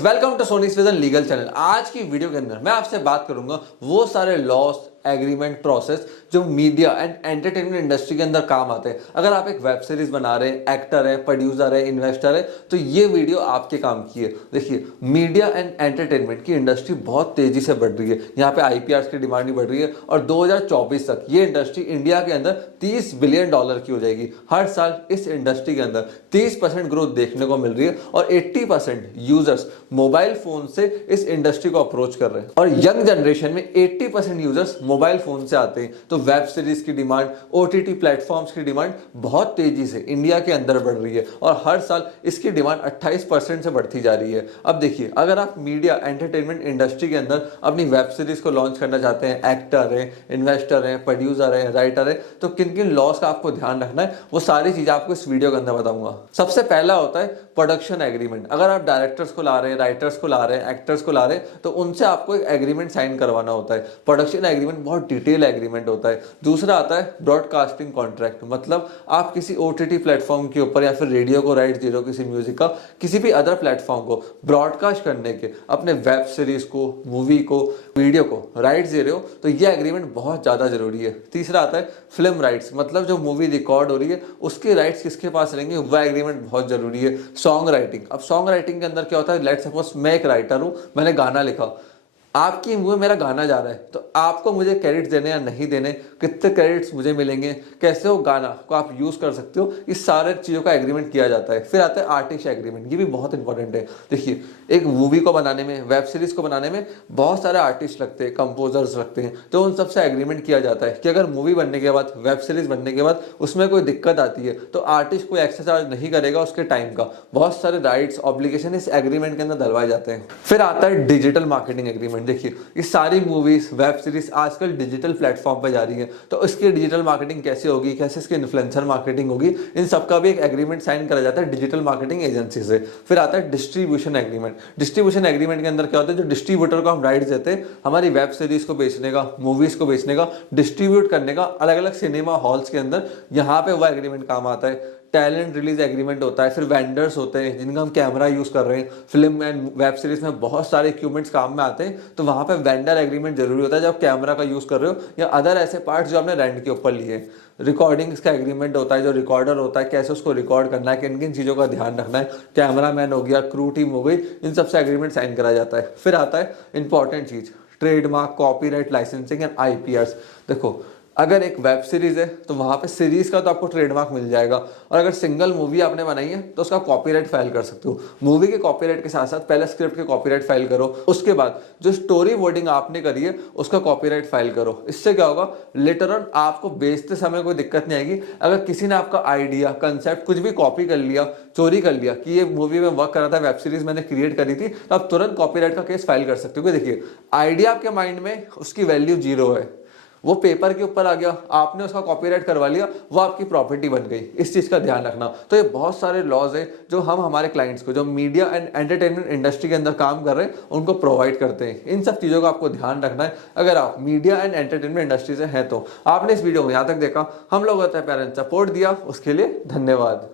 Guys, welcome to Soni vision legal channel. आज की video के अंदर मैं आपसे बात करूंगा वो सारे लॉस, एग्रीमेंट, प्रोसेस जो मीडिया एंड एंटरटेनमेंट इंडस्ट्री के अंदर काम आते हैं। अगर आप एक वेब सीरीज बना रहे हैं, एक्टर है, प्रोड्यूसर है, इन्वेस्टर है, तो ये वीडियो आपके काम की है। देखिए, मीडिया एंड एंटरटेनमेंट की इंडस्ट्री बहुत तेजी से बढ़ रही है। यहाँ पे आईपीआर की डिमांड भी बढ़ रही है और 2024 तक ये इंडस्ट्री इंडिया के अंदर $30 बिलियन की हो जाएगी। हर साल इस इंडस्ट्री के अंदर 30% ग्रोथ देखने को मिल रही है और 80% यूजर्स मोबाइल फोन से इस इंडस्ट्री को अप्रोच कर रहे हैं। और यंग जनरेशन में 80% यूजर्स मोबाइल फोन से आते हैं। तो वेब सीरीज की डिमांड, ओटीटी प्लेटफॉर्म्स की डिमांड बहुत तेजी से इंडिया के अंदर बढ़ रही है और हर साल इसकी डिमांड 28% से बढ़ती जा रही है। अब देखिए, अगर आप मीडिया एंटरटेनमेंट इंडस्ट्री के अंदर अपनी वेब सीरीज को लॉन्च करना चाहते हैं, एक्टर है, इन्वेस्टर है, प्रोड्यूसर है, राइटर है, तो किन किन लॉस का आपको ध्यान रखना है, वो सारी चीजें आपको इस वीडियो के अंदर बताऊंगा। सबसे पहला होता है प्रोडक्शन एग्रीमेंट। अगर आप डायरेक्टर्स को ला रहे हैं, राइटर्स को ला रहे हैं, एक्टर्स को ला रहे हैं, तो उनसे आपको एक एग्रीमेंट साइन करवाना होता है। प्रोडक्शन एग्रीमेंट बहुत डिटेल एग्रीमेंट होता है। दूसरा आता है ब्रॉडकास्टिंग कॉन्ट्रैक्ट, मतलब आप किसी ओटीटी प्लेटफॉर्म के ऊपर या फिर रेडियो को राइट दे रहे हो, किसी म्यूजिक का, किसी भी अदर प्लेटफॉर्म को ब्रॉडकास्ट करने के, अपने वेब सीरीज को, मूवी को, वीडियो को राइट दे रहे हो, तो ये एग्रीमेंट बहुत ज्यादा जरूरी है। तीसरा आता है फिल्म राइट्स, मतलब जो मूवी रिकॉर्ड हो रही है उसके राइट्स किसके पास रहेंगे, वह एग्रीमेंट बहुत जरूरी है। सॉन्ग राइटिंग, अब सॉन्ग राइटिंग के अंदर क्या होता है, लेट्स सपोज मैं एक राइटर हूं, मैंने गाना लिखा, आपकी मुंह में मेरा गाना जा रहा है, तो आपको मुझे क्रेडिट्स देने या नहीं देने, कितने क्रेडिट्स मुझे मिलेंगे, कैसे वो गाना को आप यूज कर सकते हो, इस सारे चीजों का एग्रीमेंट किया जाता है। फिर आता है आर्टिस्ट एग्रीमेंट, ये भी बहुत इंपॉर्टेंट है। देखिए, एक मूवी को बनाने में, वेब सीरीज को बनाने में बहुत सारे आर्टिस्ट लगते हैं, कंपोजर्स लगते हैं, तो उन सबसे एग्रीमेंट किया जाता है कि अगर मूवी बनने के बाद, वेब सीरीज बनने के बाद उसमें कोई दिक्कत आती है तो आर्टिस्ट कोई एक्स्ट्रा चार्ज नहीं करेगा उसके टाइम का। बहुत सारे राइट्स, ऑब्लिगेशन इस एग्रीमेंट के अंदर डलवाए जाते हैं। फिर आता है डिजिटल मार्केटिंग एग्रीमेंट। देखिए, ये सारी मूवीज, वेब सीरीज आजकल डिजिटल प्लेटफॉर्म पर जा रही है, तो इसकी डिजिटल मार्केटिंग कैसे होगी, कैसे इसकी इन्फ्लुएंसर मार्केटिंग होगी, इन सबका भी एक एग्रीमेंट साइन करा जाता है डिजिटल मार्केटिंग एजेंसी से। फिर आता है डिस्ट्रीब्यूशन एग्रीमेंट। डिस्ट्रीब्यूशन एग्रीमेंट के अंदर क्या होता है, जो डिस्ट्रीब्यूटर को हम राइट्स देते हैं हमारी वेब सीरीज को बेचने का, मूवीज को बेचने का, डिस्ट्रीब्यूट करने का अलग अलग सिनेमा हॉल्स के अंदर, यहाँ पे वह एग्रीमेंट काम आता है। टैलेंट रिलीज एग्रीमेंट होता है। फिर वेंडर्स होते हैं जिनका हम कैमरा यूज कर रहे हैं, फिल्म एंड वेब सीरीज में बहुत सारे इक्विपमेंट्स काम में आते हैं, तो वहां पे वेंडर एग्रीमेंट जरूरी होता है जब कैमरा का यूज कर रहे हो या अदर ऐसे पार्ट्स जो आपने रेंट के ऊपर लिए। रिकॉर्डिंग्स का एग्रीमेंट होता है, जो रिकॉर्डर होता है कैसे उसको रिकॉर्ड करना है, किन किन चीजों का ध्यान रखना है, कैमरामैन हो गया, क्रू टीम हो गई, इन सबसे एग्रीमेंट साइन करा जाता है। फिर आता है इंपॉर्टेंट चीज, trademark, copyright, licensing and IPR. देखो, अगर एक वेब सीरीज है तो वहां पे सीरीज का तो आपको ट्रेडमार्क मिल जाएगा, और अगर सिंगल मूवी आपने बनाई है तो उसका कॉपीराइट फाइल कर सकते हो। मूवी के कॉपीराइट के साथ साथ पहले स्क्रिप्ट के कॉपीराइट फाइल करो, उसके बाद जो स्टोरी वर्डिंग आपने करी है उसका कॉपीराइट फाइल करो। इससे क्या होगा, लेटर ऑन आपको बेचते समय कोई दिक्कत नहीं आएगी। अगर किसी ने आपका आइडिया, कंसेप्ट कुछ भी कॉपी कर लिया, चोरी कर लिया कि ये मूवी में वर्क कर रहा था, वेब सीरीज मैंने क्रिएट करी थी, तो आप तुरंत कॉपीराइट का केस फाइल कर सकते हो। देखिए, आइडिया आपके माइंड में, उसकी वैल्यू 0 है, वो पेपर के ऊपर आ गया, आपने उसका कॉपीराइट करवा लिया, वो आपकी प्रॉपर्टी बन गई। इस चीज का ध्यान रखना। तो ये बहुत सारे लॉज है जो हम हमारे क्लाइंट्स को, जो मीडिया एंड एंटरटेनमेंट इंडस्ट्री के अंदर काम कर रहे हैं, उनको प्रोवाइड करते हैं। इन सब चीजों का आपको ध्यान रखना है। अगर आप मीडिया एंड एंटरटेनमेंट इंडस्ट्री से हैं तो आपने इस वीडियो को यहाँ तक देखा, हम लोग होता है पेरेंट्स सपोर्ट दिया, उसके लिए धन्यवाद।